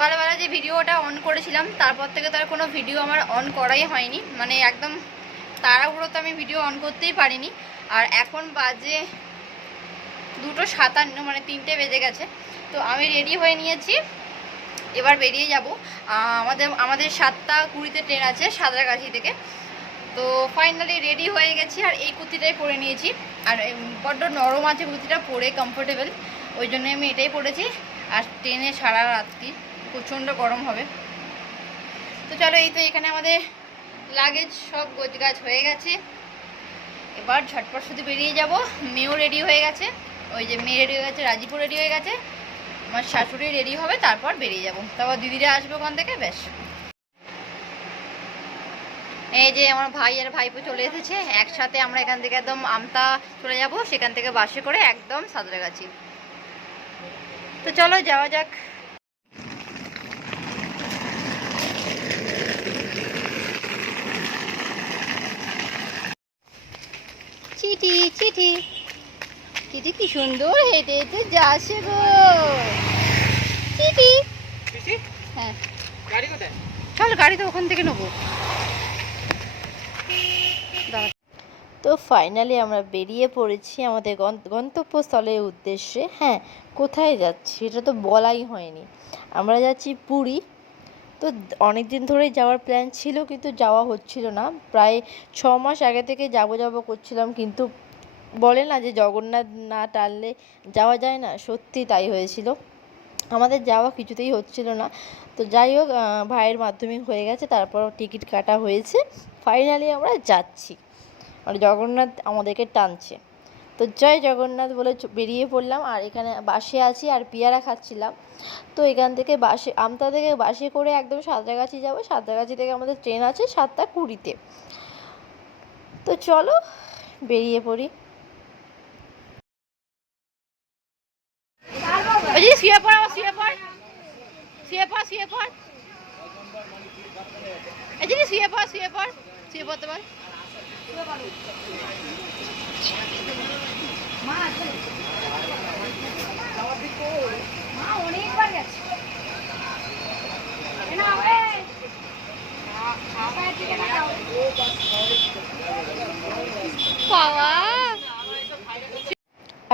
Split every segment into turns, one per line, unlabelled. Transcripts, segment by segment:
সকালবেলা যে ভিডিওটা অন করেছিলাম, তারপর থেকে তার কোনো ভিডিও আমার অন করাই হয়নি। মানে একদম তাড়াহুড়ো তো আমি ভিডিও অন করতেই পারিনি। আর এখন বাজে দুটো সাতান্ন মানে তিনটে বেজে গেছে। তো আমি রেডি হয়ে নিয়েছি। এবার বেরিয়ে যাব। আমাদের আমাদের সাতটা কুড়িতে ট্রেন আছে সাঁতরাগাছি থেকে। তো ফাইনালি রেডি হয়ে গেছি আর এই কুর্তিটাই পরে নিয়েছি। আর বড্ড নরম আছে কুর্তিটা, পরে কমফোর্টেবল ওই জন্য আমি এটাই পরেছি। আর ট্রেনে সারা রাত্রি। প্রচণ্ড গরম হবে। তো চলো এই তো এখানে আমাদের লাগেজ সব গোছগাছ হয়ে গেছে। এবার ঝটপট শুধু বেরিয়ে যাব। মেয়েও রেডি হয়ে গেছে। ওই যে মেয়ে রেডি হয়ে গেছে, রাজীবও রেডি হয়ে গেছে। আমার শাশুড়ি রেডি হবে, তারপর বেরিয়ে যাব। তারপর দিদিরা আসবে ওখান থেকে, ব্যাস। এই যে আমার ভাই আর ভাইপো চলে এসেছে। একসাথে আমরা এখান থেকে একদম আমতা চলে যাব। সেখান থেকে বাসে করে একদম সাঁতরাগাছি তো চলো যাওয়া যাক। চিঠি চিঠি। চিঠি কি সুন্দর হেঁটে হেঁটে যাচ্ছে গো।
পিসি
হ্যাঁ।
গাড়ি কোথায়?
চল গাড়ি তো ওখান থেকে নেব।
তো ফাইনালি আমরা বেরিয়ে পড়েছি আমাদের গন্ত- গন্তব্যস্থলের উদ্দেশ্যে। হ্যাঁ কোথায় যাচ্ছি সেটা তো বলাই হয়নি। আমরা যাচ্ছি পুরী। তো অনেক দিন ধরেই যাওয়ার প্ল্যান ছিল, কিন্তু যাওয়া হচ্ছিল না। প্রায় ছ মাস আগে থেকে যাব যাব করছিলাম, কিন্তু বলে না যে জগন্নাথ না টানলে যাওয়া যায় না। সত্যি তাই হয়েছিল। আমাদের যাওয়া কিছুতেই হচ্ছিল না। তো যাই হোক ভাইয়ের মাধ্যমিক হয়ে গেছে, তারপর টিকিট কাটা হয়েছে। ফাইনালি আমরা যাচ্ছি। আর জগন্নাথ আমাদেরকে টানছে। তো জয় জগন্নাথ বলে বেরিয়ে পড়লাম আর এখানে বাসে আছি আর পেয়ারা খাচ্ছিলাম। তো এখান থেকে বাসে আমতা থেকে বাসে করে একদম সাঁতরাগাছি যাব। সাঁতরাগাছি থেকে আমাদের ট্রেন আছে সাতটা কুড়িতে। তো চলো বেরিয়ে পড়ি।
শুয়ে পড় শুয়ে পড়। শুয়ে পড়, শুয়ে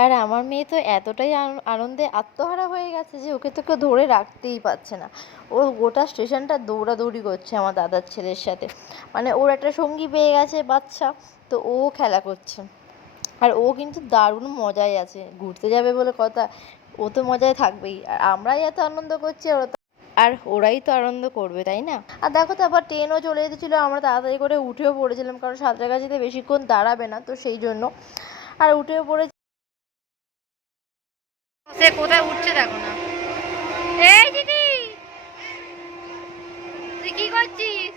আর আমার মেয়ে তো এতটাই আনন্দে আত্মহারা হয়ে গেছে যে ওকে তো কেউ ধরে রাখতেই পারছে না। ও গোটা স্টেশনটা দৌড়াদৌড়ি করছে আমার দাদার ছেলের সাথে। মানে ওর একটা সঙ্গী পেয়ে গেছে বাচ্চা, তো ও খেলা করছে। আর ও কিন্তু দারুণ মজায় আছে। ঘুরতে যাবে বলে কথা ও তো মজায় থাকবেই। আর আমরাই এত আনন্দ করছি ওরা তো আর ওরাই তো আনন্দ করবে তাই না? আর দেখো তো আবার ট্রেনও চলে এসেছিল আমরা তাড়াতাড়ি করে উঠেও পড়েছিলাম কারণ সাঁতরাগাছিতে বেশিক্ষণ দাঁড়াবে না তো সেই জন্য। আর উঠেও পড়েছি
সে কোথায় উঠছে দেখো না এই দিদি তুই কি করছিস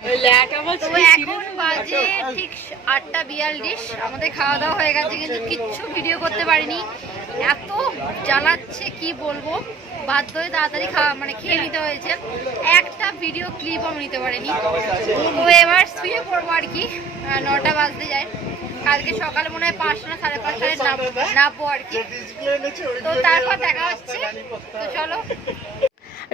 ওই ল্যাটা
তো এখন বাজে ঠিক আটটা বিয়াল্লিশ। আমাদের খাওয়া দাওয়া হয়ে গেছে কিন্তু কিচ্ছু ভিডিও করতে পারিনি। এত জ্বালাচ্ছে কি বলব? বাধ্য হয়ে তাড়াতাড়ি খাওয়া মানে খেয়ে নিতে হয়েছে। একটা ভিডিও ক্লিপও আমি নিতে পারিনি। তো এবার শুয়ে পড়ব আর কি। নটা বাজতে যায়। কালকে সকালে মনে হয় পাঁচটা না সাড়ে পাঁচটায় নাম- নামবো আর কি। তো তারপর দেখা হচ্ছে। তো চলো।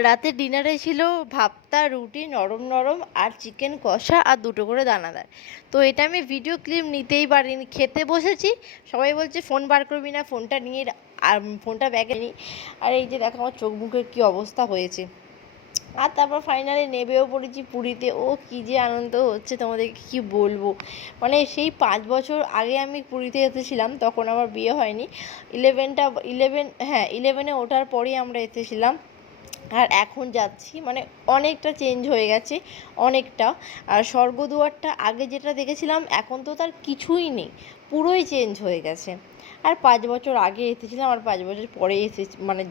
রাতের ডিনারে ছিল ভাপ্তা, রুটি, নরম নরম আর চিকেন কষা আর দুটো করে দানাদার তো এটা আমি ভিডিও ক্লিপ নিতেই পারিনি, খেতে বসেছি। সবাই বলছে, ফোন বার করবি না, ফোনটা নিয়ে আর ফোনটা ব্যাগে নিই আর এই যে দেখো আমার চোখ মুখের কী অবস্থা হয়েছে। আর তারপর ফাইনালি নেবেও পড়েছি পুরীতে। ও কী যে আনন্দ হচ্ছে তোমাদেরকে কী বলব। মানে সেই পাঁচ বছর আগে আমি পুরীতে এসেছিলাম, তখন আমার বিয়ে হয়নি। ইলেভেনটা ইলেভেন হ্যাঁ ইলেভেনে ওঠার পরেই আমরা এসেছিলাম। আর এখন যাচ্ছি মানে অনেকটা চেঞ্জ হয়ে গেছে, অনেকটা। আর স্বর্গদুয়ারটা আগে যেটা দেখেছিলাম, এখন তো তার কিছুই নেই, পুরোই চেঞ্জ হয়ে গেছে। আর পাঁচ বছর আগে এসেছিলাম, আর পাঁচ বছর পরে এসেছি মানে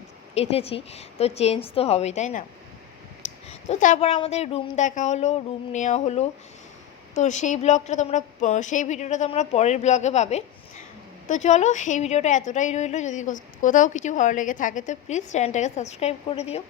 এসেছি, তো চেঞ্জ তো হবেই, তাই না? তো তারপর আমাদের রুম দেখা হলো রুম নেওয়া হলো। তো সেই ব্লগটা তোমরা, সেই ভিডিওটা তোমরা পরের ব্লগে পাবে। তো চলো এই ভিডিওটা এতটাই রইল। যদি কোথাও কিছু ভালো লেগে থাকে, তো প্লিজ চ্যানেলটাকে সাবস্ক্রাইব করে দিও।